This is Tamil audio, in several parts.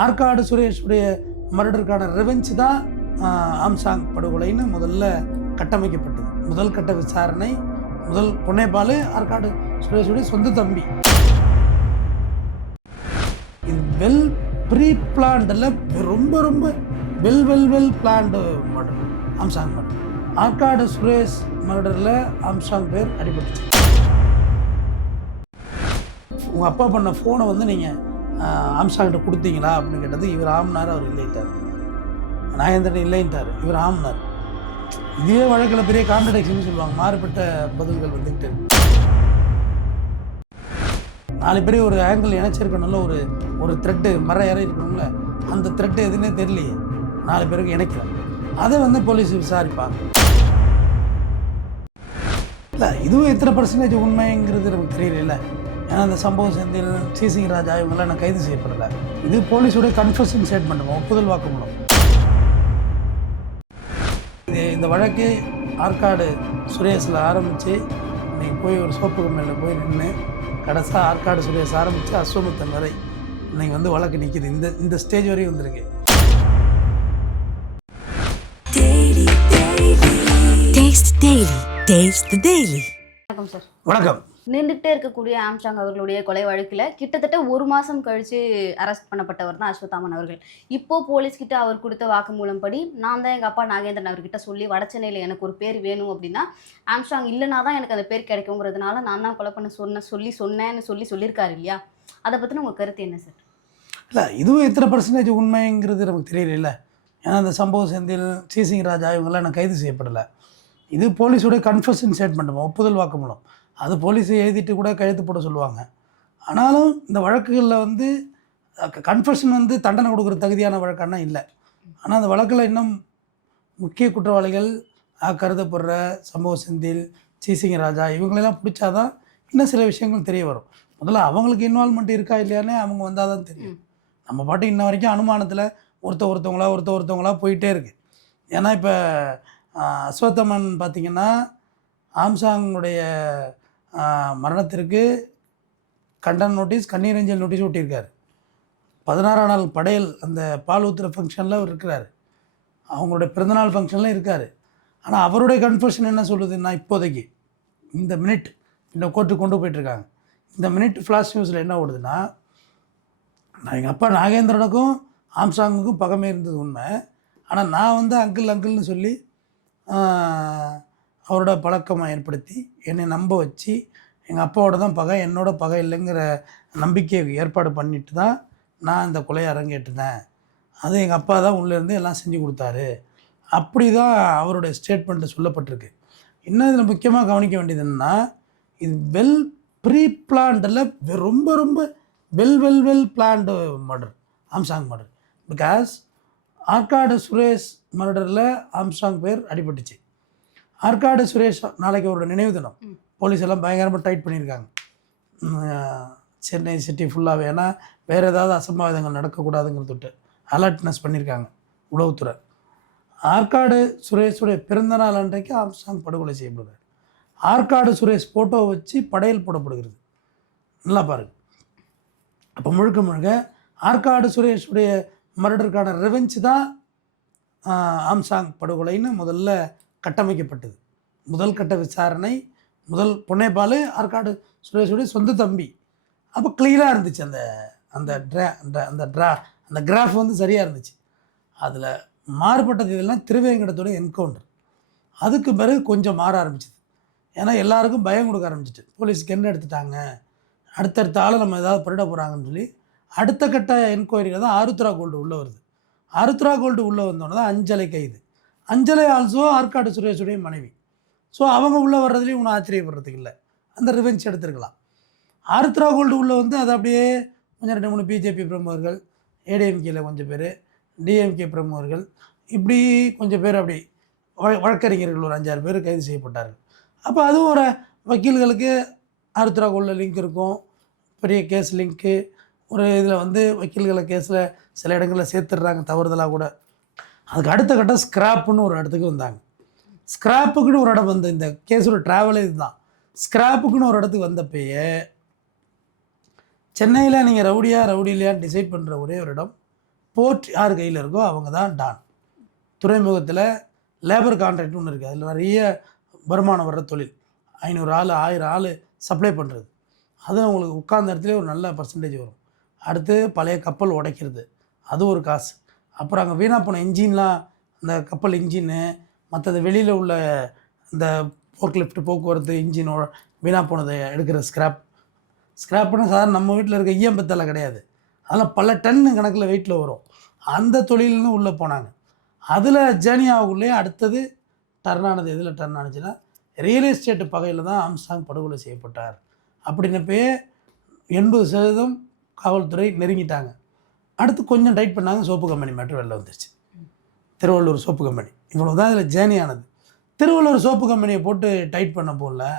ஆற்காடு சுரேஷுடைய மர்டருக்கான ரிவெஞ்ச் தான் ஆம்சாங் படுகொலைன்னு முதல்ல கட்டமைக்கப்பட்டது. முதல் கட்ட விசாரணை புனேபால் ஆற்காடு சுரேஷுடைய சொந்த தம்பி. இது வெல் ப்ரீ பிளான்டில் ரொம்ப ரொம்ப வெல் பிளான்டு மர்டர், ஆம்சாங் மர்டர். ஆற்காடு சுரேஷ் மர்டரில் ஆம்சாங் பேர் அடிபட்டுச்சு. உங்கள் அப்பா பண்ண ஃபோனை வந்து நீங்கள் ஆம்சாங்கிட்ட கொடுத்தீங்களா அப்படின்னு கேட்டது இவர் ஆம்னார், அவர் இல்லைன்ட்டார். நாகேந்திரன் இல்லைன்ட்டார், இவர் ஆம்னார். இதே வழக்கில் பெரிய கான்ட்ரடிக்ஷன் சொல்லுவாங்க, மாறுபட்ட பதில்கள் வந்துக்கிட்டு இருக்கு. 4 பேர் ஒரு ஆங்கிள் இணைச்சிருக்கணும்ல, ஒரு த்ரெட்டு மர ஏற இருக்கணும்ல, அந்த த்ரெட்டு எதுன்னே தெரியலையே, 4 பேருக்கு இணைக்கல. அதை வந்து போலீஸ் விசாரிப்பாங்க. இல்லை இதுவும் எத்தனை % உண்மைங்கிறது நமக்கு தெரியல. ஏன்னா அந்த சம்பவம் செந்தில், சிசிங் ராஜா இவங்கெல்லாம் நான் கைது செய்யப்படலை. இது போலீஸோடைய கன்ஃபெஷன் ஸ்டேட்மெண்ட், ஒப்புதல் வாக்குமூலம். இந்த வழக்கு ஆற்காடு சுரேஷில் ஆரம்பித்து இன்றைக்கி போய் ஒரு சோப்பு கம்பெனியில் போய் நின்று கடைசியாக ஆற்காடு சுரேஷ் ஆரம்பித்து அஸ்வமுத்தன் வரை இன்றைக்கி வந்து வழக்கு நிற்கிது. இந்த ஸ்டேஜ் வரையும் வந்திருக்கு. வணக்கம் சார். வணக்கம். நின்றுகிட்டே இருக்கக்கூடிய ஆம்சாங் அவர்களுடைய கொலை வழக்கில் கிட்டத்தட்ட 1 மாதம் கழித்து அரெஸ்ட் பண்ணப்பட்டவர் தான் அஸ்வத்தாமன் அவர்கள். இப்போது போலீஸ்கிட்ட அவர் கொடுத்த வாக்குமூலம் படி, நான் தான் எங்கள் அப்பா நாகேந்திரன் அவர்கிட்ட சொல்லி வடச்சென்னையில் எனக்கு ஒரு பேர் வேணும் அப்படின்னா ஆம்சாங் இல்லைனா தான் எனக்கு அந்த பேர் கிடைக்குங்கிறதுனால நான் தான் கொலை பண்ண சொன்னேன்னு சொல்லியிருக்காரு இல்லையா? அதை பற்றின உங்கள் கருத்து என்ன சார்? இல்லை இதுவும் எத்தனை % உண்மைங்கிறது நமக்கு தெரியல. ஏன்னா அந்த சம்பவம் செந்தில், சிசிங் ராஜா இவங்கெல்லாம் நான் கைது செய்யப்படலை. இது போலீஸோடைய கன்ஃபெஷன் ஸ்டேட்மெண்ட், ஒப்புதல் வாக்குமூலம். அது போலீஸை எழுதிட்டு கூட கையெழுத்து போட சொல்லுவாங்க. ஆனாலும் இந்த வழக்குகளில் வந்து கன்ஃபெஷன் வந்து தண்டனை கொடுக்குற தகுதியான வழக்கானா இல்லை. ஆனால் அந்த வழக்கில் இன்னும் முக்கிய குற்றவாளிகள் கருதப்படுற சம்பவ செந்தில், சிசிங் ராஜா இவங்களெல்லாம் பிடிச்சாதான் இன்னும் சில விஷயங்கள் தெரிய வரும். முதல்ல அவங்களுக்கு இன்வால்மெண்ட் இருக்கா இல்லையானே அவங்க வந்தால் தான் தெரியும். நம்ம பாட்டு இன்ன வரைக்கும் அனுமானத்தில் ஒருத்தவங்களா போயிட்டே இருக்குது. ஏன்னா இப்போ அஸ்வத்தாமன் பார்த்திங்கன்னா ஆம்சாங்குடைய மரணத்திற்கு கண்டன நோட்டீஸ், கண்ணீரஞ்சல் நோட்டீஸ் ஒட்டியிருக்காரு. 16ஆம் நாள் படையல் அந்த பால் ஊத்துற ஃபங்க்ஷனில் அவர் இருக்கிறார். அவங்களுடைய பிறந்தநாள் ஃபங்க்ஷனில் இருக்கார். ஆனால் அவருடைய கன்ஃபெஷன் என்ன சொல்லுதுன்னா, இப்போதைக்கு இந்த மினிட் இந்த கோர்ட்டுக்கு கொண்டு போயிட்டுருக்காங்க. இந்த மினிட் ஃப்ளாஷ் நியூஸில் என்ன ஓடுதுன்னா, நான் எங்கள் அப்பா நாகேந்திரனுக்கும் ஆம்சாங்குக்கும் பகமே இருந்தது உண்மை. ஆனால் நான் வந்து அங்கிள்னு சொல்லி அவரோட பழக்கமாக ஏற்படுத்தி என்னை நம்ப வச்சு எங்கள் அப்பாவோட தான் பகை, என்னோட பகை இல்லைங்கிற நம்பிக்கையை ஏற்பாடு பண்ணிட்டு தான் நான் இந்த கொலையை அரங்கேற்றினேன். அது எங்கள் அப்பா தான் உள்ளேருந்து எல்லாம் செஞ்சு கொடுத்தாரு. அப்படி தான் அவருடைய ஸ்டேட்மெண்ட்டில் சொல்லப்பட்டிருக்கு. இன்னும் இதில் முக்கியமாக கவனிக்க வேண்டியது என்னென்னா, இது வெல் ப்ரீ பிளான்டில் ரொம்ப ரொம்ப வெல் பிளான்டு மர்டர், ஆம்சாங் மர்டர். பிகாஸ் ஆற்காடு சுரேஷ் மர்டரில் ஆம்சாங் பேர் அடிபட்டுச்சு. ஆற்காடு சுரேஷ் நாளைக்கு அவரோட நினைவு தினம். போலீஸ் எல்லாம் பயங்கரமாக டைட் பண்ணியிருக்காங்க சென்னை சிட்டி ஃபுல்லாகவே. ஏன்னா வேறு ஏதாவது அசம்பாவிதங்கள் நடக்கக்கூடாதுங்கிறதுட்டு அலர்ட்னஸ் பண்ணியிருக்காங்க உளவுத்துறை. ஆற்காடு சுரேஷுடைய பிறந்தநாள் அன்றைக்கு ஆம்சாங் படுகொலை செய்யப்படுகிறார். ஆற்காடு சுரேஷ் ஃபோட்டோவை வச்சு படையல் போடப்படுகிறது. நல்லா பாருங்கள். அப்போ முழுக்க ஆற்காடு சுரேஷுடைய மர்டருக்கான ரிவெஞ்ச் தான் ஆம்சாங் படுகொலைன்னு முதல்ல கட்டமைக்கப்பட்டது. முதல் கட்ட விசாரணை புனேபால் ஆற்காடு சுரேஷுடைய சொந்த தம்பி. அப்போ கிளியராக இருந்துச்சு. அந்த கிராஃப் வந்து சரியாக இருந்துச்சு. அதில் மாறுபட்டது இதெல்லாம் திருவேங்கடத்தோட என்கவுண்டர். அதுக்கு பிறகு கொஞ்சம் மாற ஆரம்பிச்சிது. ஏன்னா எல்லாருக்கும் பயம் கொடுக்க ஆரம்பிச்சிட்டு, போலீஸுக்கு என்ன எடுத்துட்டாங்க, அடுத்தடுத்த ஆளை நம்ம ஏதாவது பண்ணிட போகிறாங்கன்னு சொல்லி அடுத்த கட்ட என்கொயரியில் தான் ஆருத்ரா கோல்டு உள்ளே வருது. ஆருத்ரா கோல்டு உள்ளே வந்தோன்னே தான் அஞ்சலை கைது. அஞ்சலை ஆல்சோ ஆற்காடு சுரேஷுடைய மனைவி. ஸோ அவங்க உள்ளே வர்றதுலேயும் ஒன்றும் ஆச்சரியப்படுறதுக்கு இல்லை. அந்த ரிவெஞ்ச் எடுத்துருக்கலாம். ஆருத்ரா கோல்டு உள்ளே வந்து அதை அப்படியே கொஞ்சம் 2-3 பிஜேபி பிரமுகர்கள், ஏடிஎம்கேயில் கொஞ்சம் பேர், டிஎம்கே பிரமுகர்கள், இப்படி கொஞ்சம் பேர், அப்படி வழக்கறிஞர்கள் ஒரு 5-6 பேர் கைது செய்யப்பட்டார்கள். அப்போ அதுவும் ஒரு வக்கீல்களுக்கு ஆருத்ரா கோல்டில் லிங்க் இருக்கும், பெரிய கேஸ் லிங்க்கு. ஒரு இதில் வந்து வக்கீல்களை கேஸில் சில இடங்களில் சேர்த்துடுறாங்க தவறுதலாக கூட. அதுக்கு அடுத்த கட்டம் ஸ்கிராப்புன்னு ஒரு இடத்துக்கு வந்தாங்க. ஸ்கிராப்புக்குன்னு ஒரு இடம் வந்து இந்த கேஸோட ட்ராவலே இதுதான். ஸ்கிராப்புக்குன்னு ஒரு இடத்துக்கு வந்தப்பயே சென்னையில் நீங்கள் ரவுடி இல்லையான்னு டிசைட் பண்ணுற ஒரே ஒரு இடம் போர்ட் யார் கையில் இருக்கோ அவங்க தான் டான். துறைமுகத்தில் லேபர் கான்ட்ராக்ட் ஒன்று இருக்குது, அதில் நிறைய வருமானம் வர்ற தொழில். 500 ஆள் 1000 ஆள் சப்ளை பண்ணுறது, அது அவங்களுக்கு உட்கார்ந்த இடத்துல ஒரு நல்ல பர்சன்டேஜ் வரும். அடுத்து பழைய கப்பல் உடைக்கிறது, அது ஒரு காசு. அப்புறம் அங்கே வீணாக போன இன்ஜின்லாம், அந்த கப்பல் இன்ஜின்னு, மற்றது வெளியில் உள்ள இந்த போர்க்லிஃப்ட் போக்குவரத்து இன்ஜின் வீணாக போனதை எடுக்கிற ஸ்க்ராப்னு சாதாரண நம்ம வீட்டில் இருக்க ஈயம்பத்தெல்லாம் கிடையாது, அதெல்லாம் பல டன்னு கணக்கில் வெயிட்டில் வரும். அந்த தொழில்னு உள்ளே போனாங்க. அதில் ஜேர்னி ஆகக்குள்ளே அடுத்தது டர்ன் ஆனது. எதில் டர்ன் ஆனிச்சுன்னா, ரியல் எஸ்டேட் பகையில் தான் ஆம்ஸ்ட்ராங் படுகொலை செய்யப்பட்டார் அப்படின்னப்பே 80% காவல்துறை நெருங்கிட்டாங்க. அடுத்து கொஞ்சம் டைட் பண்ணாங்க, சோப்பு கம்பெனி மேட்ரு வெளில வந்துருச்சு. திருவள்ளூர் சோப்பு கம்பெனி, இவ்வளோ தான் இதில் ஜேர்னி ஆனது. திருவள்ளூர் சோப்பு கம்பெனியை போட்டு டைட் பண்ண போல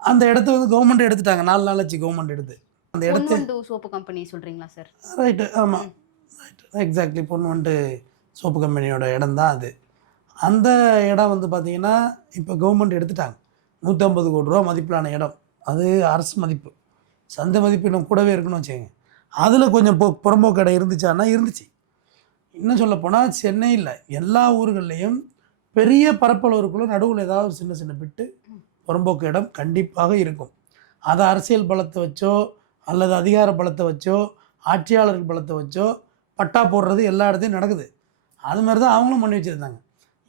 அந்த இடத்த வந்து கவர்மெண்ட் எடுத்துட்டாங்க. 4 நாள் ஆச்சு கவர்மெண்ட் எடுத்து அந்த இடத்த. சோப்பு கம்பெனி சொல்கிறீங்களா சார்? ரைட்டு, ஆமாம், ரைட்டு, எக்ஸாக்ட்லி. பொன்வண்டு சோப்பு கம்பெனியோட இடம் தான் அது. அந்த இடம் வந்து பார்த்திங்கன்னா இப்போ கவர்மெண்ட் எடுத்துட்டாங்க. 150 கோடி ரூபா மதிப்பிலான இடம், அது அரசு மதிப்பு, சந்தை மதிப்பு இன்னும் கூடவே இருக்குன்னு வச்சுக்கோங்க. அதில் கொஞ்சம் புறம்போக்கு கடை இருந்துச்சான்னா இருந்துச்சு. இன்னும் சொல்லப்போனால் சென்னையில் எல்லா ஊர்கள்லேயும் பெரிய பரப்பளவுக்குள்ள நடுவில் ஏதாவது ஒரு சின்ன சின்ன பிட்டு புறம்போக்கு இடம் கண்டிப்பாக இருக்கும். அதை அரசியல் பலத்தை வச்சோ அல்லது அதிகார பலத்தை வச்சோ ஆட்சியாளர்கள் பலத்தை வச்சோ பட்டா போடுறது எல்லா இடத்தையும் நடக்குது. அது மாதிரி தான் அவங்களும் பண்ணி வச்சுருந்தாங்க.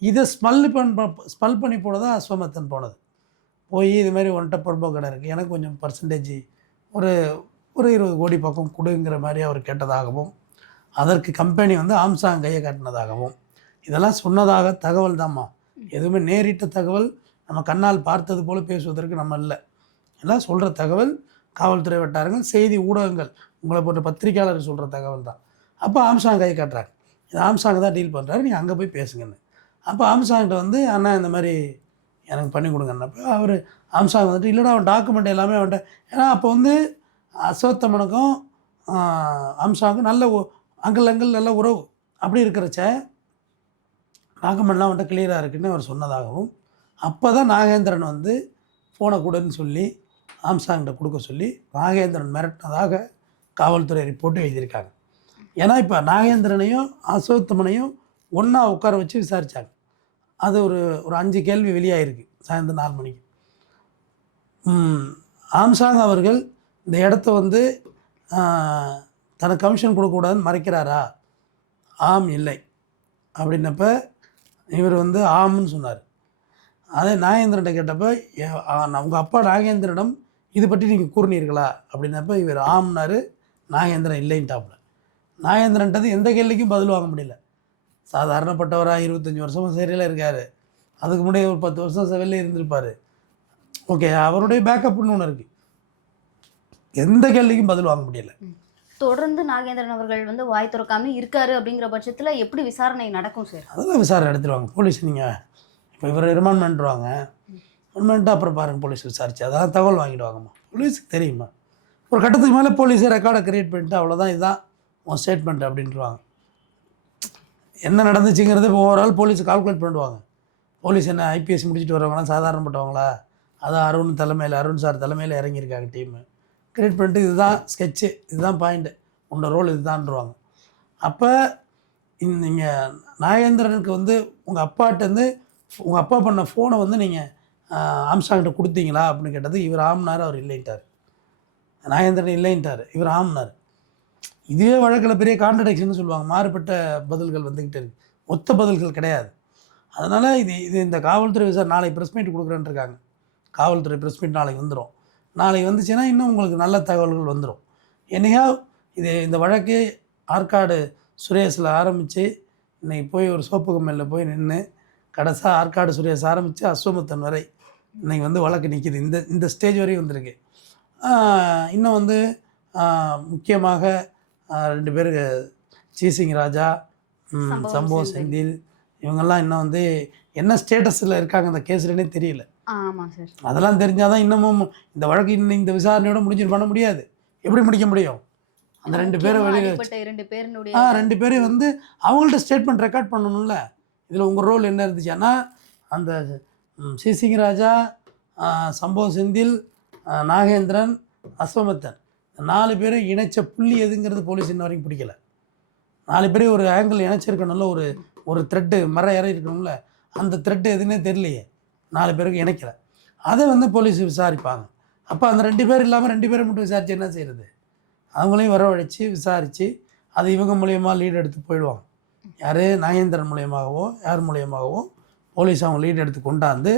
இதை ஸ்மெல் பண்ணி போட தான் அஸ்வமத்தன் போனது. போய் இது மாதிரி ஒன்ட்ட புறம்போக்கு கடை இருக்குது, எனக்கு கொஞ்சம் பர்சன்டேஜ் ஒரு 20 கோடி பக்கம் கொடுங்கிற மாதிரி அவர் கேட்டதாகவும், அதற்கு கம்பெனி வந்து ஆம்ஸ்ட்ராங் கையை காட்டினதாகவும் இதெல்லாம் சொன்னதாக தகவல் தான்மா. எதுவுமே நேரிட்ட தகவல், நம்ம கண்ணால் பார்த்தது போல் பேசுவதற்கு நம்ம இல்லை. எல்லாம் சொல்கிற தகவல் காவல்துறை வட்டாரங்கள், செய்தி ஊடகங்கள், உங்களை போன்ற பத்திரிகையாளர் சொல்கிற தகவல் தான். அப்போ ஆம்ஸ்ட்ராங் கையை காட்டுறாங்க, இது ஆம்ஸ்ட்ராங் தான் டீல் பண்ணுறாரு, நீங்கள் அங்கே போய் பேசுங்கன்னு. அப்போ ஆம்ஸ்ட்ராங்கிட்ட வந்து அண்ணா இந்த மாதிரி எனக்கு பண்ணி கொடுங்கன்னப்போ அவர் ஆம்ஸ்ட்ராங் வந்துட்டு இல்லைடா அவன் டாக்குமெண்ட் எல்லாமே அவன்கிட்ட. ஏன்னா அப்போ வந்து அசோத்தமனுக்கும் ஆம்ஸ்ட்ராங்கும் நல்ல அங்கல் நல்ல உறவு. அப்படி இருக்கிறச்ச டாக்குமெண்ட்லாம் அவன்கிட்ட கிளியராக இருக்குன்னு அவர் சொன்னதாகவும், அப்போ தான் நாகேந்திரன் வந்து ஃபோனை கொடுன்னு சொல்லி ஆம்ஸ்ட்ராங்கிட்ட கொடுக்க சொல்லி நாகேந்திரன் மிரட்டினதாக காவல்துறை ரிப்போர்ட்டு எழுதியிருக்காங்க. ஏன்னா இப்போ நாகேந்திரனையும் அசோத்தமனையும் ஒன்றா உட்கார வச்சு விசாரித்தாங்க. அது ஒரு 5 கேள்வி வெளியாகிருக்கு சாயந்தரம் 4 மணிக்கு. ஆம்ஸ்ட்ராங் அவர்கள் இந்த இடத்த வந்து தனக்கு கமிஷன் கொடுக்கக்கூடாதுன்னு மறைக்கிறாரா? ஆம், இல்லை அப்படின்னப்ப இவர் வந்து ஆம்னு சொன்னார். அதே நாகேந்திரன்ட்ட கேட்டப்போ உங்கள் அப்பா நாகேந்திரனிடம் இது பற்றி நீங்கள் கூறினீர்களா அப்படின்னப்ப இவர் ஆம்னார், நாகேந்திரன் இல்லைன்ட்டாப்புல. நாகேந்திரன்ட்டது எந்த கேள்விக்கும் பதில் வாங்க முடியல. சாதாரணப்பட்டவராக 25 வருஷமாக சிறையில் இருக்கார், அதுக்கு முன்னாடி ஒரு 10 வருஷம் சிறையில் இருந்திருப்பார். ஓகே, அவருடைய பேக்கப்னு ஒன்று இருக்குது, எந்த கேள்விக்கும் பதில் வாங்க முடியல. தொடர்ந்து நாகேந்திரன் அவர்கள் வந்து வாய் திறக்காம இருக்காரு அப்படிங்கிற பட்சத்தில் எப்படி விசாரணை நடக்கும் சார்? அதெல்லாம் விசாரணை எடுத்துருவாங்க போலீஸ். நீங்கள் இப்போ இவரை ரிமாண்ட் பண்ணிடுவாங்க, ரிமாண்ட் அப்புறம் பாருங்கள் போலீஸ் விசாரிச்சு அதான் தகவல் வாங்கிடுவாங்கம்மா. போலீஸுக்கு தெரியுமா, ஒரு கட்டத்துக்கு மேலே போலீஸே ரெக்கார்டை க்ரியேட் பண்ணிட்டு அவ்வளோதான், இதுதான் உன் ஸ்டேட்மெண்ட் அப்படின்ட்டுருவாங்க. என்ன நடந்துச்சுங்கிறது இப்போ ஓவரால் போலீஸ் கால்குலேட் பண்ணிடுவாங்க. போலீஸ் என்ன ஐபிஎஸ் முடிச்சுட்டு வரவங்களாம் சாதாரணப்பட்டவங்களா? அதான் அருண் சார் தலைமையில் இறங்கியிருக்காங்க டீமு. கிரியேட் பண்ணிட்டு இதுதான் ஸ்கெட்சு, இதுதான் பாயிண்ட்டு, உன்னோட ரோல் இதுதான்ருவாங்க. அப்போ நீங்கள் நாகேந்திரனுக்கு வந்து உங்கள் அப்பாட்டேருந்து உங்கள் அப்பா பண்ண ஃபோனை வந்து நீங்கள் ஆம்ஸ்ட்ராங்கிட்ட கொடுத்தீங்களா அப்படின்னு கேட்டது இவர் ஆம்னார், அவர் இல்லைன்ட்டார். நாகேந்திரன் இல்லைன்ட்டார், இவர் ஆம்னார். இதுவே வழக்கில் பெரிய கான்ட்ரடிக்ஷன் சொல்லுவாங்க, மாறுபட்ட பதில்கள் வந்துக்கிட்டே இருக்குது, ஒத்த பதில்கள் கிடையாது. அதனால் இது இந்த காவல்துறை விசாரணை நாளைக்கு ப்ரெஸ் மீட் கொடுக்குறேன்னு இருக்காங்க. காவல்துறை ப்ரெஸ் மீட் நாளைக்கு வந்துடும். நாளைக்கு வந்துச்சுன்னா இன்னும் உங்களுக்கு நல்ல தகவல்கள் வந்துடும். என்னையா இந்த வழக்கு ஆற்காடு சுரேஷில் ஆரம்பித்து இன்றைக்கி போய் ஒரு சோப்பு கம்பெனியில் போய் நின்று கடைசியாக ஆற்காடு சுரேஷ் ஆரம்பித்து அஸ்வமத்தன் வரை இன்றைக்கி வந்து வழக்கு நிற்கிது. இந்த ஸ்டேஜ் வரையும் வந்திருக்கு. இன்னும் வந்து முக்கியமாக 2 பேர் சீசிங் ராஜா, சம்பவ செந்தில், இவங்கெல்லாம் இன்னும் வந்து என்ன ஸ்டேட்டஸில் இருக்காங்க அந்த கேஸ்லனே தெரியல. ஆமாம் சார். அதெல்லாம் தெரிஞ்சால் தான் இன்னமும் இந்த வழக்கு இந்த விசாரணையோட முடிஞ்சு பண்ண முடியாது. எப்படி முடிக்க முடியும்? அந்த 2 பேரை வெளியில் 2 பேரையும் வந்து அவங்கள்ட்ட ஸ்டேட்மெண்ட் ரெக்கார்ட் பண்ணணும்ல. இதில் உங்கள் ரோல் என்ன இருந்துச்சு? ஆனால் அந்த சீசிங் ராஜா, சம்பவ செந்தில், நாகேந்திரன், அஸ்வமத்தன் 4 பேரும் இணைச்ச புள்ளி எதுங்கிறது போலீஸ் இன்ன வரைக்கும் பிடிக்கல. 4 பேரையும் ஒரு ஆங்கிள் இணைச்சிருக்கணும்ல, ஒரு ஒரு த்ரெட்டு மரம் ஏறி இருக்கணும்ல, அந்த த்ரெட்டு எதுன்னே தெரியலையே, 4 பேருக்கு இணைக்கல. அதை வந்து போலீஸ் விசாரிப்பாங்க. அப்போ அந்த 2 பேர் இல்லாமல் 2 பேரை மட்டும் விசாரித்து என்ன செய்கிறது? அவங்களையும் வரவழைச்சு விசாரித்து அது இவங்க மூலியமாக லீட் எடுத்து போயிடுவாங்க. யார்? நாகேந்திரன் மூலியமாகவோ யார் மூலியமாகவோ போலீஸ் அவங்க லீட் எடுத்து கொண்டாந்து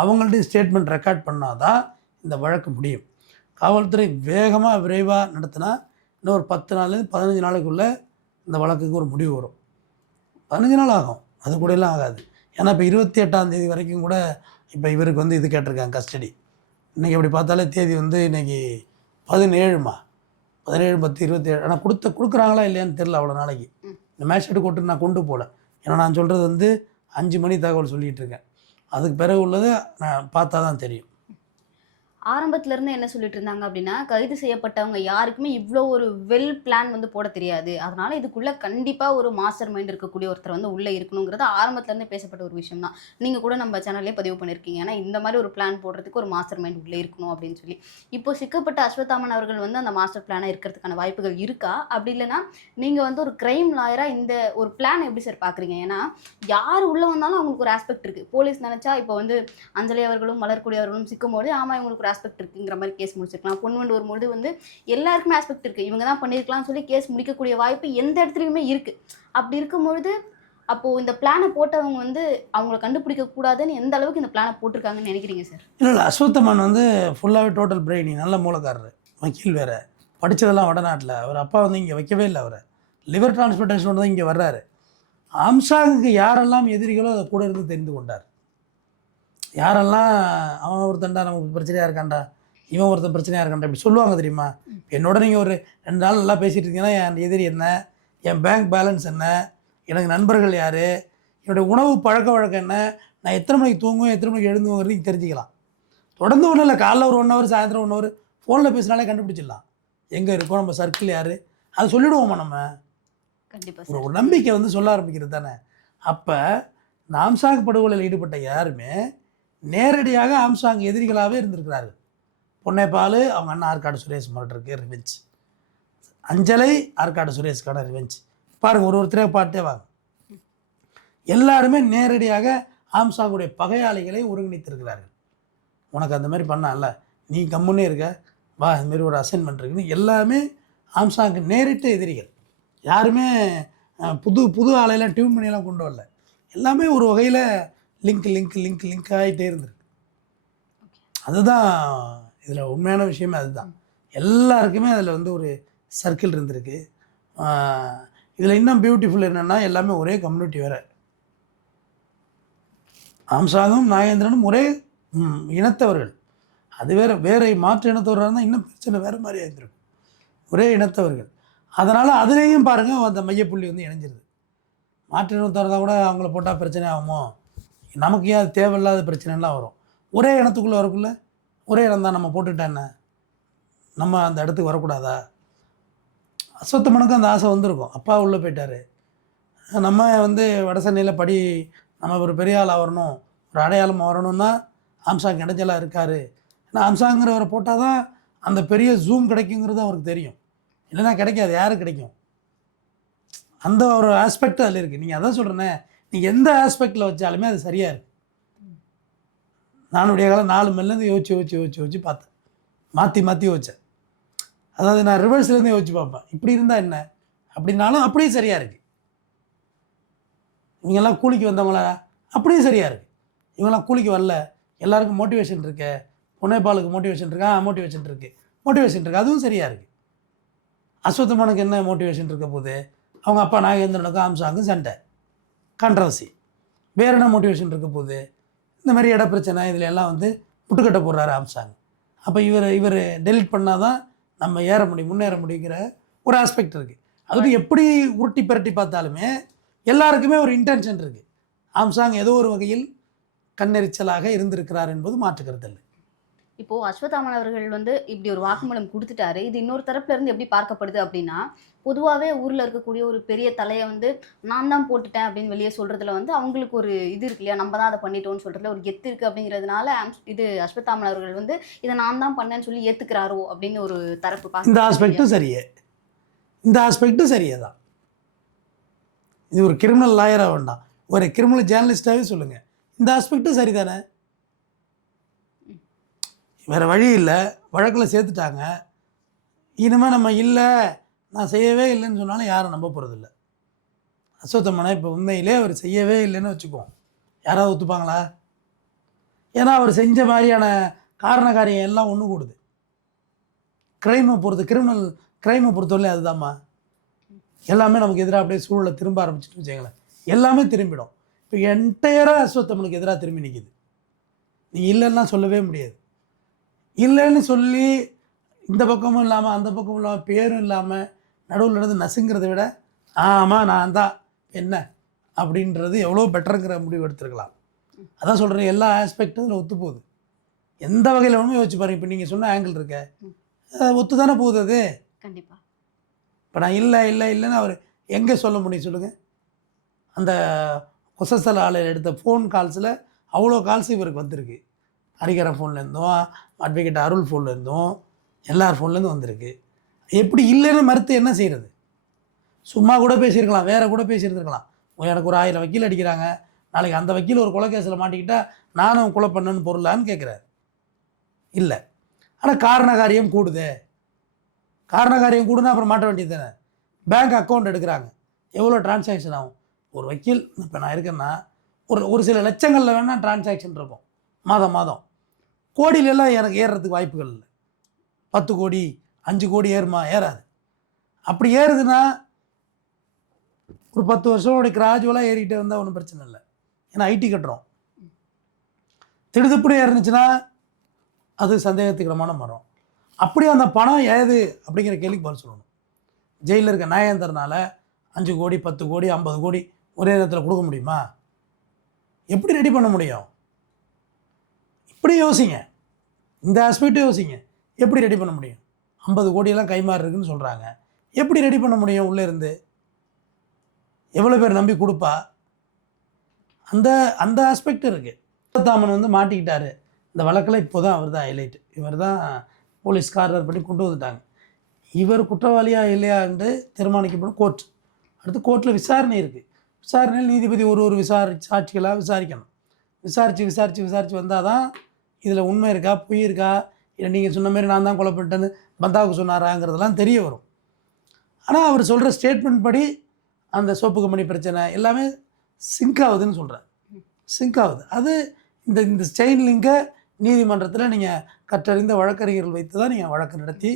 அவங்கள்ட்ட ஸ்டேட்மெண்ட் ரெக்கார்ட் பண்ணால் தான் இந்த வழக்கு முடியும். காவல்துறை வேகமாக விரைவாக நடத்தினா இன்னும் ஒரு 10 நாள்லேருந்து 15 நாளைக்குள்ளே இந்த வழக்குக்கு ஒரு முடிவு வரும். 15 நாள் ஆகும், அது கூடலாம் ஆகாது. ஏன்னா இப்போ 28ஆம் தேதி வரைக்கும் கூட இப்போ இவருக்கு வந்து இது கேட்டிருக்காங்க கஸ்டடி. இன்றைக்கி அப்படி பார்த்தாலே தேதி வந்து இன்றைக்கி 17மா, 17, 10, 27. ஆனால் கொடுக்குறாங்களா இல்லையான்னு தெரில. அவ்வளோ நாளைக்கு இந்த மேஜிஸ்ட்ரேட் கோர்ட்டு நான் கொண்டு போகல. ஏன்னா நான் சொல்கிறது வந்து 5 மணி தகவல் சொல்லிகிட்டு இருக்கேன். அதுக்கு பிறகு உள்ளது நான் பார்த்தா தான் தெரியும். ஆரம்பத்துல இருந்து என்ன சொல்லிட்டு இருந்தாங்க அப்படின்னா, கைது செய்யப்பட்டவங்க யாருக்குமே இவ்வளோ ஒரு வெல் பிளான் வந்து போட தெரியாது. அதனால இதுக்குள்ள கண்டிப்பா ஒரு மாஸ்டர் மைண்ட் இருக்கக்கூடிய ஒருத்தர் வந்து உள்ள இருக்கணுங்கிறது ஆரம்பத்துல இருந்தே பேசப்பட்ட ஒரு விஷயம் தான். நீங்க கூட நம்ம சேனல்லே பதிவு பண்ணியிருக்கீங்க. ஏன்னா இந்த மாதிரி ஒரு பிளான் போடுறதுக்கு ஒரு மாஸ்டர் மைண்ட் உள்ள இருக்கணும் அப்படின்னு சொல்லி. இப்போ சிக்கப்பட்ட அஸ்வத்தாமன் அவர்கள் வந்து அந்த மாஸ்டர் பிளானா இருக்கிறதுக்கான வாய்ப்புகள் இருக்கா? அப்படி இல்லைன்னா நீங்க வந்து ஒரு கிரைம் லாயரா இந்த ஒரு பிளான் எப்படி சார் பாக்குறீங்க? ஏன்னா யார் உள்ள வந்தாலும் அவங்களுக்கு ஒரு ஆஸ்பெக்ட் இருக்கு. போலீஸ் நினைச்சா இப்போ வந்து அஞ்சலி அவர்களும் மலர்கொடி அவர்களும் சிக்கும்போது ஆமா இவங்களுக்கு ஆஸ்பெக்ட் இருக்குங்கிற மாதிரி கேஸ் முடிச்சிருக்கலாம். பொன் வண்டு வரும்போது வந்து எல்லாருக்குமே ஆஸ்பெக்ட் இருக்கு, இவங்க தான் பண்ணியிருக்கலாம்னு சொல்லி கேஸ் முடிக்கக்கூடிய வாய்ப்பு எந்த இடத்துலையுமே இருக்கு. அப்படி இருக்கும்பொழுது அப்போ இந்த பிளானை போட்டவங்க வந்து அவங்கள கண்டுபிடிக்க கூடாதுன்னு எந்த அளவுக்கு இந்த பிளானை போட்டிருக்காங்கன்னு நினைக்கிறீங்க சார்? இல்லை அஸ்வத்தமான் வந்து ஃபுல்லாகவே டோட்டல் பிரெயினி, நல்ல மூலக்காரர், வக்கீல் வேறு, படித்ததெல்லாம் வடநாட்டில். அவர் அப்பா வந்து இங்கே வைக்கவே இல்லை. அவரை லிவர் டிரான்ஸ்பிளேஷன் தான் இங்கே வர்றாரு. ஆம்சாங்குக்கு யாரெல்லாம் எதிரிகளோ அதை கூட இருந்து தெரிந்து கொண்டார். யாரெல்லாம் அவன் ஒருத்தன்டா நமக்கு பிரச்சனையாக இருக்காண்டா, இவன் ஒருத்தன் பிரச்சனையாக இருக்காண்டா இப்படி சொல்லுவாங்க தெரியுமா? என்னோட நீங்கள் ஒரு 2 நாள் நல்லா பேசிகிட்டு இருக்கீங்கன்னா என் எதிரி என்ன, என் பேங்க் பேலன்ஸ் என்ன, எனக்கு நண்பர்கள் யார், என்னுடைய உணவு பழக்க வழக்கம் என்ன, நான் எத்தனை மணிக்கு தூங்குவேன், எத்தனை மணிக்கு எழுந்துவோங்கிறது நீங்கள் தெரிஞ்சுக்கலாம். தொடர்ந்து ஒன்றும் இல்லை, காலைல ஒரு 1 ஹவர், சாயந்தரம் 1 ஹவர் ஃபோனில் பேசினாலே கண்டுபிடிச்சிடலாம் எங்கே இருக்கோம், நம்ம சர்க்கிள் யார், அது சொல்லிவிடுவோமா நம்ம? கண்டிப்பாக ஒரு நம்பிக்கை வந்து சொல்ல ஆரம்பிக்கிறது தானே. அப்போ இந்த ஆம்சாங் படுகொலையில் ஈடுபட்ட யாருமே நேரடியாக ஆம்சாங் எதிரிகளாகவே இருந்திருக்கிறார்கள். பொன்னைப்பால் அவங்க அண்ணன் ஆற்காடு சுரேஷ் மர்டருக்கு ரிவெஞ்ச், அஞ்சலை ஆற்காடு சுரேஷ்கான ரிவெஞ்ச். பாருங்கள், ஒருத்தரே பாட்டே வாங்க. எல்லாருமே நேரடியாக ஆம்சாங்குடைய பகையாளிகளை ஒருங்கிணைத்திருக்கிறார்கள். உனக்கு அந்த மாதிரி பண்ணால நீ கம்முன்னே இருக்க, வா இதுமாரி ஒரு அசைன்மெண்ட் இருக்குன்னு எல்லாமே ஆம்சாங்கு நேரிட்ட எதிரிகள். யாருமே புது ஆலையெல்லாம் டியூன் பண்ணியெல்லாம் கொண்டு வரல. எல்லாமே ஒரு வகையில் லிங்க் ஆகிட்டே இருந்திருக்கு. அதுதான் இதில் உண்மையான விஷயமே. அதுதான் எல்லாருக்குமே அதில் வந்து ஒரு சர்க்கிள் இருந்திருக்கு. இதில் இன்னும் பியூட்டிஃபுல் என்னென்னா எல்லாமே ஒரே கம்யூனிட்டி வேறு. ஆம்சாங்கும் நாகேந்திரனும் ஒரே இனத்தவர்கள். அது வேறு மாற்று இனத்தவராக இருந்தால் இன்னும் பிரச்சனை வேறு மாதிரி ஆகிருக்கும். ஒரே இனத்தவர்கள். அதனால் அதுலேயும் பாருங்கள் அந்த மையப்புள்ளி வந்து இணைஞ்சிருது. மாற்று இனத்தவர் தான் கூட அவங்கள போட்டால் பிரச்சனை ஆகுமோ, நமக்கு ஏன் அது தேவையில்லாத பிரச்சனைலாம் வரும். ஒரே இனத்துக்குள்ளே வரக்குள்ள ஒரே இடம் தான், நம்ம போட்டுட்டா என்ன, நம்ம அந்த இடத்துக்கு வரக்கூடாதா? அஸ்வத்தமனுக்கு அந்த ஆசை வந்திருக்கும். அப்பா உள்ளே போயிட்டார், நம்ம வந்து வடசென்னையில் நம்ம ஒரு பெரிய ஆள் வரணும், ஒரு அடையாளம் வரணும்னா ஆம்சாங் இடைஞ்சலாக இருக்கார். ஏன்னா ஆம்சாங்கிறவரை போட்டால் தான் அந்த பெரிய ஜூம் கிடைக்குங்கிறது அவருக்கு தெரியும். இல்லைன்னா கிடைக்காது. யாருக்கு கிடைக்கும்? அந்த ஒரு ஆஸ்பெக்ட் அதில் இருக்குது. நீங்கள் அதான் சொல்கிறேன்னே, நீங்கள் எந்த ஆஸ்பெக்டில் வச்சாலுமே அது சரியாக இருக்குது. நானுடைய காலம் 4 மணிலேருந்து யோசிச்சு பார்த்தேன், மாற்றி யோசித்தேன். அதாவது நான் ரிவர்ஸ்லேருந்து யோசிச்சு பார்ப்பேன், இப்படி இருந்தால் என்ன அப்படின்னாலும் அப்படியே சரியாக இருக்குது. இவங்கெல்லாம் கூலிக்கு வந்தவங்களா, அப்படியே சரியாக இருக்குது. இவங்கெல்லாம் கூலிக்கு வரல, எல்லாருக்கும் மோட்டிவேஷன் இருக்கு, பொன்னைப்பாலுக்கு மோட்டிவேஷன் இருக்கா, மோட்டிவேஷன் இருக்குது, அதுவும் சரியாக இருக்குது. அஸ்வத்தமானுக்கு என்ன மோட்டிவேஷன் இருக்க போகுது? அவங்க அப்பா நாகேந்திரனுக்கும் ஆம்சாங்கும் சண்டை, கான்ட்ரவர்சி. வேறு என்ன மோட்டிவேஷன் இருக்க போகுது? இந்த மாதிரி இட பிரச்சனை, இதில் எல்லாம் வந்து முட்டுக்கட்டை போடுறாரு ஆம்சாங். அப்போ இவர் டெலிட் பண்ணால் தான் நம்ம முன்னேற முடியுங்கிற ஒரு ஆஸ்பெக்ட் இருக்குது. அதுக்கு எப்படி உருட்டி பிரட்டி பார்த்தாலுமே எல்லாருக்குமே ஒரு இன்டென்ஷன் இருக்குது. ஆம்சாங் ஏதோ ஒரு வகையில் கண்ணெரிச்சலாக இருந்திருக்கிறார் என்பது மாற்றுக்கிறது இல்லை. இப்போ அஸ்வத்தாமன் அவர்கள் வந்து இப்படி ஒரு வாக்குமூலம் கொடுத்துட்டாரு. இது இன்னொரு தரப்புல இருந்து எப்படி பார்க்கப்படுது அப்படின்னா, பொதுவாகவே ஊர்ல இருக்கக்கூடிய ஒரு பெரிய தலையை வந்து நான் தான் போட்டுட்டேன் அப்படின்னு வெளியே சொல்றதுல வந்து அவங்களுக்கு ஒரு இது இருக்கு இல்லையா, நம்ம தான் அதை பண்ணிட்டோம்னு சொல்றதுல ஒரு கெத்து இருக்கு. அப்படிங்கிறதுனால இது அஸ்வத்தாமன் அவர்கள் வந்து இதை நான் தான் பண்ணேன்னு சொல்லி ஏத்துக்கிறாரோ அப்படின்னு ஒரு தரப்பு இந்த ஆஸ்பெக்டும் சரியே, இந்த ஆஸ்பெக்டும் சரியே தான். இது ஒரு கிரிமினல் லாயராக வேண்டாம், ஒரு கிரிமினல் ஜேர்னலிஸ்டாகவே சொல்லுங்கள். இந்த ஆஸ்பெக்டும் சரி தானே? வேறு வழி இல்லை, வழக்கில் சேர்த்துட்டாங்க. இனிமேல் நம்ம இல்லை, நான் செய்யவே இல்லைன்னு சொன்னாலும் யாரும் நம்ப போகிறதில்ல. அஸ்வத்தாமனை இப்போ உண்மையிலே அவர் செய்யவே இல்லைன்னு வச்சுக்குவோம், யாராவது ஒத்துப்பாங்களா? ஏன்னா அவர் செஞ்ச மாதிரியான காரண காரியம் எல்லாம் ஒன்று கூடுது. கிரைமை பொறுத்து, கிரிமினல் கிரைமை பொறுத்தவரை அதுதாம்மா. எல்லாமே நமக்கு எதிராக அப்படியே சூழலை திரும்ப ஆரம்பிச்சுட்டு வச்சுங்களேன், எல்லாமே திரும்பிடும். இப்போ என்டையராக அஸ்வத்தாமனுக்கு எதிராக திரும்பி நிற்கிது. நீ இல்லைன்னா சொல்லவே முடியாது. இல்லைன்னு சொல்லி இந்த பக்கமும் இல்லாமல் அந்த பக்கமும் இல்லாமல் பேரும் இல்லாமல் நடுவில் நடந்து நசுங்கிறத விட ஆமாம் நான் தான் என்ன அப்படின்றது எவ்வளோ பெட்டருங்கிற முடிவு எடுத்துருக்கலாம். அதான் சொல்கிறேன், எல்லா ஆஸ்பெக்டும் இதில் ஒத்து போகுது. எந்த வகையில் ஒன்றுமே யோசிச்சு பாருங்க. இப்போ நீங்கள் சொன்ன ஆங்கிள் இருக்க ஒத்து தானே போகுது அது. கண்டிப்பாக. இப்போ நான் இல்லைன்னு அவர் எங்கே சொல்ல முடியும் சொல்லுங்கள்? அந்த கொசஸ்தல ஆலையில் எடுத்த ஃபோன் கால்ஸில் அவ்வளோ கால்ஸ் இவருக்கு வந்திருக்கு. ஹரிகரன் ஃபோன்லேருந்தும், அட்வொகேட் அருள் ஃபோன்லேருந்தும், எல்லார் ஃபோன்லேருந்து வந்திருக்கு. எப்படி இல்லைன்னு மறுத்து என்ன செய்கிறது? சும்மா கூட பேசியிருக்கலாம், வேறு கூட பேசியிருந்துருக்கலாம். எனக்கு ஒரு 1000 வக்கீல் அடிக்கிறாங்க, நாளைக்கு அந்த வக்கீல் ஒரு கொலை கேஸில் மாட்டிக்கிட்டா நானும் கொலை பண்ணேன்னு பொருளான்னு கேட்குறாரு. இல்லை, ஆனால் காரண காரியம் கூடுதே. காரண காரியம் கூடுனா அப்புறம் மாட்ட வேண்டியது தானே. பேங்க் அக்கௌண்ட் எடுக்கிறாங்க, எவ்வளோ டிரான்சாக்ஷன் ஆகும்? ஒரு வக்கீல் இப்போ நான் இருக்கேன்னா ஒரு சில லட்சங்களில் வேணால் டிரான்சாக்ஷன் இருக்கும் மாதம் மாதம். கோடியிலெல்லாம் எனக்கு ஏறுறதுக்கு வாய்ப்புகள் இல்லை. 10 கோடி 5 கோடி ஏறுமா? ஏறாது. அப்படி ஏறுதுன்னா ஒரு 10 வருஷம் கிராஜுவலாக ஏறிக்கிட்டே வந்தால் ஒன்றும் பிரச்சனை இல்லை. ஏன்னா ஐடி கட்டுறோம். திடுதுப்படி ஏறுனுச்சுன்னா அது சந்தேகத்துக்கிடமான மரம். அப்படி அந்த பணம் ஏது அப்படிங்கிற கேள்விக்கு பதில் சொல்லணும். ஜெயிலில் இருக்க நாகேந்தர்னால 5 கோடி 10 கோடி 50 கோடி ஒரே நேரத்தில் கொடுக்க முடியுமா? எப்படி ரெடி பண்ண முடியும்? இப்படி யோசிங்க, இந்த ஆஸ்பெக்டும் யோசிங்க. எப்படி ரெடி பண்ண முடியும்? 50 கோடியெல்லாம் கைமாறு இருக்குன்னு சொல்கிறாங்க, எப்படி ரெடி பண்ண முடியும்? உள்ளே இருந்து எவ்வளோ பேர் நம்பி கொடுப்பா? அந்த அந்த ஆஸ்பெக்ட் இருக்குது. அஸ்வத்தாமன் வந்து மாட்டிக்கிட்டாரு இந்த வழக்கில். இப்போ தான் அவர் தான் ஹைலைட். இவர் தான் போலீஸ் கார்னர் பண்ணி கொண்டு வந்துட்டாங்க. இவர் குற்றவாளியா இல்லையான்னு தீர்மானிக்கப்படும் கோர்ட். அடுத்து கோர்ட்டில் விசாரணை இருக்குது. விசாரணையில் நீதிபதி ஒரு சாட்சிகளாக விசாரிக்கணும். விசாரித்து வந்தால் தான் இதில் உண்மை இருக்கா பொய் இருக்கா, இல்லை நீங்கள் சொன்ன மாதிரி நான் தான் கொலை பண்ணிட்டேன்னு பந்தாவுக்கு சொன்னாராங்கிறதெல்லாம் தெரிய வரும். ஆனால் அவர் சொல்கிற ஸ்டேட்மெண்ட் படி அந்த சோப்பு கம்பெனி பிரச்சனை எல்லாமே சிங்க் ஆகுதுன்னு சொல்கிறேன். சிங்க் ஆகுது. அது இந்த செயின் லிங்கை நீதிமன்றத்தில் நீங்கள் கற்றறிந்த வழக்கறிஞர்கள் வைத்து தான் நீங்கள் வழக்கு நடத்தி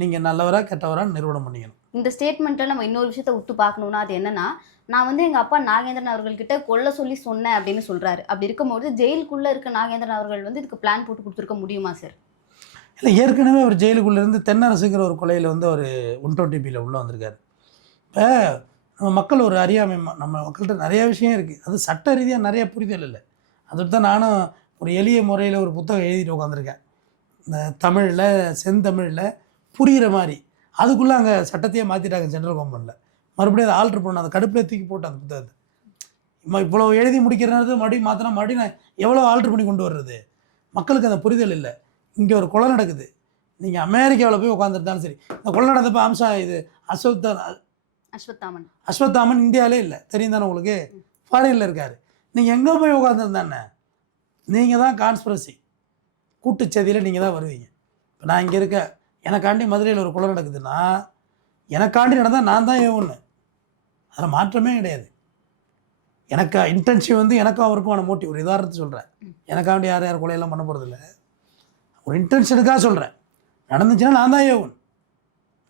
நீங்கள் நல்லவரா கெட்டவரான்னு நிறுவனம் பண்ணிக்கணும். இந்த ஸ்டேட்மெண்ட்டில் நம்ம இன்னொரு விஷயத்தை உத்து பார்க்கணுன்னா அது என்னன்னா, நான் வந்து எங்கள் அப்பா நாகேந்திரன் அவர்கள்கிட்ட கொல்ல சொல்லி சொன்னேன் அப்படின்னு சொல்கிறாரு. அப்படி இருக்கும்போது ஜெயிலுக்குள்ளே இருக்க நாகேந்திரன் அவர்கள் வந்து இதுக்கு பிளான் போட்டு கொடுத்துருக்க முடியுமா சார்? இல்லை, ஏற்கனவே அவர் ஜெயிலுக்குள்ளேருந்து தென்னரசுங்கிற ஒரு கொலையில் வந்து அவர் 120 உள்ளே வந்திருக்காரு. இப்போ நம்ம மக்கள் ஒரு அறியாமை, நம்ம மக்கள்கிட்ட நிறையா விஷயம் இருக்குது. அது சட்ட ரீதியாக நிறைய புரிதல் இல்லை. அதுக்கு தான் நானும் ஒரு எளிய முறையில் ஒரு புத்தகம் எழுதிட்டு உட்காந்துருக்கேன். இந்த தமிழில் செந்தமிழில் புரிகிற மாதிரி. அதுக்குள்ளே அங்கே சட்டத்தையே மாற்றிட்டாங்க சென்ட்ரல் கவர்மெண்ட்டில். மறுபடியும் அதை ஆல்ட்ரு பண்ணணும். அந்த கடுப்பில் தூக்கி போட்டு அந்த புத்தகத்தை இவ்வளோ எழுதி முடிக்கிறது மறுபடியும் மாற்றினா மறுபடியும் நான் எவ்வளோ ஆல்ட்ரு பண்ணி கொண்டு வர்றது? மக்களுக்கு அந்த புரிதல் இல்லை. இங்கே ஒரு கொலை நடக்குது, நீங்கள் அமெரிக்காவில் போய் உட்காந்துருந்தாலும் சரி. இந்த கொலை நடந்தப்போ இது அஸ்வத்தாமன் இந்தியாவிலே இல்லை, தெரியும் தானே உங்களுக்கு? ஃபாரினில் இருக்கார். நீங்கள் எங்கே போய் உட்காந்துருந்தானே? நீங்கள் தான் கான்ஸ்பிரசி கூட்டுச்சதியில் நீங்கள் தான் வருவீங்க. இப்போ நான் இங்கே இருக்க, எனக்காண்டி மதுரையில் ஒரு கொலை நடக்குதுன்னா எனக்காண்டி நடந்தால் நான் தான் ஒன்று, அதில் மாற்றமே கிடையாது. எனக்கு இன்டென்ஷன் வந்து எனக்கும் அவருக்குமான மோட்டிவ். ஒரு உதாரணத்தை சொல்கிறேன். எனக்காண்டி யார் கொலையெல்லாம் பண்ண போகிறதில்ல, ஒரு இன்டென்ஷனுக்காக சொல்கிறேன். நடந்துச்சுன்னா நான் தான் ஒன்று.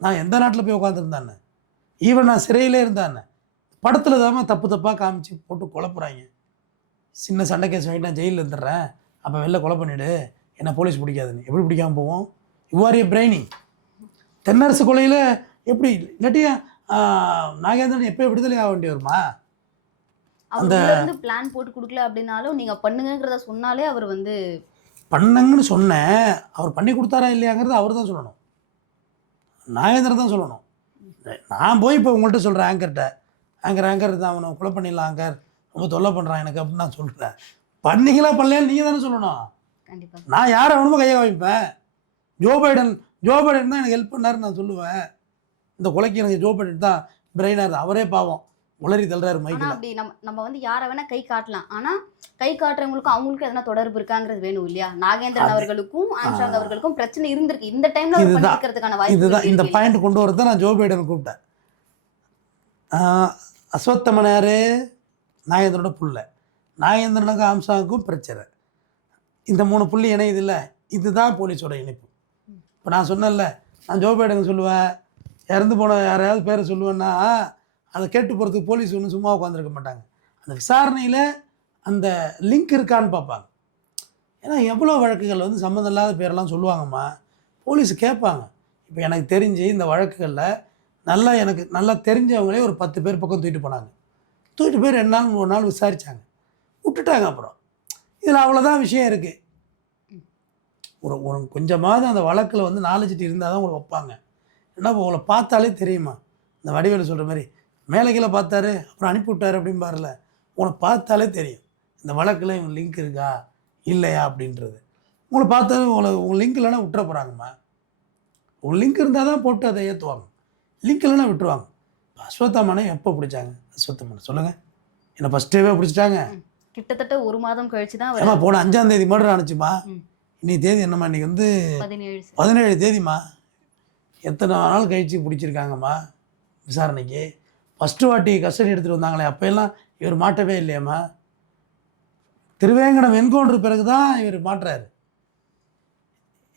நான் எந்த நாட்டில் போய் உட்காந்துருந்தானே, ஈவன் நான் சிறையிலே இருந்தானே, படத்தில் தான் தப்பாக காமிச்சு போட்டு குழப்புறாங்க. சின்ன சண்டை கேஸ் வாங்கிட்டு நான் ஜெயிலில் இருந்துடுறேன், அப்போ வெளில கொலை பண்ணிவிடு, என்ன போலீஸ் பிடிக்காதுன்னு. எப்படி பிடிக்காமல் போவோம்? இவ்வாறிய பிரெயினி. தென்னரசு கொலையில் எப்படி இல்லாட்டியா நாகேந்திரன் எப்போ விடுதலை ஆக வேண்டி வருமா? அந்த பிளான் போட்டு கொடுக்கல அப்படின்னாலும் நீங்கள் பண்ணுங்கிறத சொன்னாலே அவர் வந்து பண்ணுங்கன்னு சொன்னேன். அவர் பண்ணி கொடுத்தாரா இல்லையாங்கிறது அவர் தான் சொல்லணும், நாகேந்திரன் தான் சொல்லணும். நான் போய் இப்போ உங்கள்கிட்ட சொல்கிறேன், ஆங்கர் தான் அவனை கொலை பண்ணிடலாம், ஆங்கர் ரொம்ப தொல்லை பண்ணுறான் எனக்கு அப்படின்னு நான் சொல்கிறேன். பண்ணிங்களா பண்ணலையான்னு நீங்கள் தானே சொல்லணும். கண்டிப்பாக நான் யாரை வேணுமோ கையை வைப்பேன். ஜோ பைடன் தான் எனக்கு ஹெல்ப் பண்ணாருன்னு நான் சொல்லுவேன். இந்த கொலைக்கு எனக்கு ஜோ பைடன் தான் பிரெயினாக இருந்தார். அவரே பாவம் உளறி தள்ளுறாரு ஆனா மைக்கில். அப்படி நம்ம வந்து யாரை வேணா கை காட்டலாம். ஆனா கை காட்டுறவங்களுக்கும் அவங்களுக்கும் எதனா தொடர்பு இருக்காங்கிறது வேணும் இல்லையா? நாகேந்திரன் அவர்களுக்கும் ஆம்ஸ்ட்ராங் அவர்களுக்கும் பிரச்சனை இருந்திருக்கு. இந்த டைம்ல அவர் இதுதான் பண்ணிக்கிறதுக்கான வாய்ப்பு இதுதான் இந்த இருக்கு. பாயிண்ட் கொண்டு வரதான் நான் ஜோ பைடன் கூப்பிட்டேன். அஸ்வத்தமன் யார்? நாகேந்திரனோட புள்ள. நாகேந்திரனுக்கும் ஆம்ஸ்ட்ராங்குக்கும் பிரச்சனை. இந்த 3 புள்ளி இணையுது இல்லை, இதுதான் போலீஸோட இணைப்பு. இப்போ நான் சொன்னேன்ல, நான் ஜோ பைடன் சொல்லுவேன், இறந்து போன யாரையாவது பேரை சொல்லுவேன்னா அதை கேட்டு போகிறதுக்கு போலீஸ் ஒன்றும் சும்மா உட்காந்துருக்க மாட்டாங்க. அந்த விசாரணையில் அந்த லிங்க் இருக்கான்னு பார்ப்பாங்க. ஏன்னா எவ்வளோ வழக்குகள் வந்து சம்மந்தம் இல்லாத பேரெல்லாம் சொல்லுவாங்கம்மா, போலீஸ் கேட்பாங்க. இப்போ எனக்கு தெரிஞ்சு இந்த வழக்குகளில் எனக்கு நல்லா தெரிஞ்சவங்களே ஒரு 10 பேர் பக்கம் தூக்கிட்டு போனாங்க. தூக்கிட்டு போய் 2 நாள் 3 நாள் விசாரித்தாங்க, விட்டுட்டாங்க. அப்புறம் இதில் அவ்வளோதான் விஷயம் இருக்குது. ஒரு கொஞ்சமாவது அந்த வழக்கில் வந்து நாலேஜ் இருந்தால் தான் உங்களை வைப்பாங்க. ஏன்னா உங்களை பார்த்தாலே தெரியுமா, இந்த வடிவேலு சொல்கிற மாதிரி மேலே கீழே பார்த்தாரு அப்புறம் அனுப்பி விட்டார் அப்படின்பாருல, உங்களை பார்த்தாலே தெரியும் இந்த வழக்கில் இவங்க லிங்க் இருக்கா இல்லையா அப்படின்றது. உங்களை பார்த்தாலே உங்கள் லிங்க் இல்லைன்னா விட்டுற போகிறாங்கம்மா. உங்கள் லிங்க் இருந்தால் தான் போட்டு அதை ஏற்றுவாங்க, லிங்க் இல்லைன்னா விட்டுருவாங்க. அஸ்வத்தாமனை எப்போ பிடிச்சாங்க? அஸ்வத்தாமனை சொல்லுங்கள். என்னை ஃபஸ்ட்டேவே பிடிச்சிட்டாங்க. கிட்டத்தட்ட 1 மாதம் கழிச்சு தான் ஏமா போன 5ஆம் தேதி மர்டர் ஆனிச்சுமா. இன்னைக்கு தேதி என்னம்மா? இன்றைக்கி வந்து 17 தேதிம்மா. எத்தனை நாள் கழிச்சு பிடிச்சிருக்காங்கம்மா விசாரணைக்கு. ஃபஸ்ட்டு வாட்டி கஸ்டடி எடுத்துகிட்டு வந்தாங்களே அப்போல்லாம் இவர் மாட்டவே இல்லையாம்மா. திருவேங்கடம் என்கவுண்டர் பிறகு தான் இவர் மாட்டுறாரு.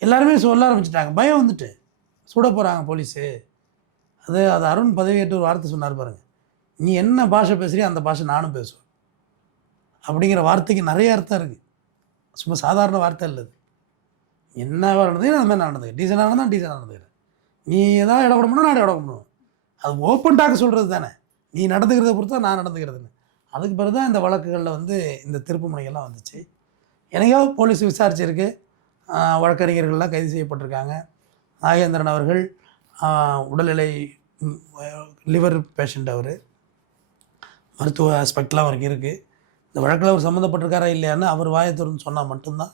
எல்லாருமே சொல்ல ஆரம்பிச்சிட்டாங்க, பயம் வந்துட்டு சுட போகிறாங்க போலீஸு. அது அருண் பதவியேற்று ஒரு வார்த்தை சொன்னார் பாருங்கள், நீ என்ன பாஷை பேசுறியோ அந்த பாஷை நானும் பேசுவேன் அப்படிங்கிற வார்த்தைக்கு நிறைய அர்த்தம் இருக்குது. சும்மா சாதாரண வார்த்தை இல்லை. என்ன நடந்தது அது மாதிரி நடந்துக்கிறேன், டீசனாக நடந்தால் டீசனாக நடந்துக்கிறேன். நீ எதாவது இடம் கொடுக்கணும், நான் இடம் கொடுக்கணும். அது ஓப்பன் டாக் சொல்கிறது தானே, நீ நடந்துக்கிறத பொறுத்து தான் நான் நடந்துக்கிறதுன்னு. அதுக்கு பிறகு தான் இந்த வழக்குகளில் வந்து இந்த திருப்பு முனைகள்லாம் வந்துச்சு. எனக்கோ போலீஸ் விசாரிச்சிருக்கு, வழக்கறிஞர்கள்லாம் கைது செய்யப்பட்டிருக்காங்க. நாகேந்திரன் அவர்கள் உடல்நிலை லிவர் பேஷண்ட், அவர் மருத்துவ ஆஸ்பெக்ட்லாம் அவருக்கு இருக்குது. இந்த வழக்கில் அவர் சம்மந்தப்பட்டிருக்காரா இல்லையான்னு அவர் வாயை திறந்து சொன்னால் மட்டும்தான்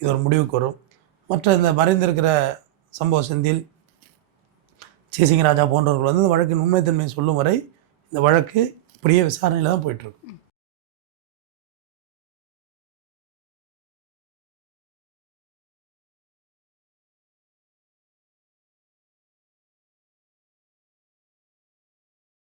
இது ஒரு முடிவுக்கு வரும். மற்ற இந்த மறைந்திருக்கிற சம்பவ செந்தில், சேசிங் ராஜா போன்றவர்கள் வந்து இந்த வழக்கின் உண்மைத்தன்மையை சொல்லும் வரை இந்த வழக்கு இப்படியே விசாரணையில் தான் போயிட்டுருக்கு.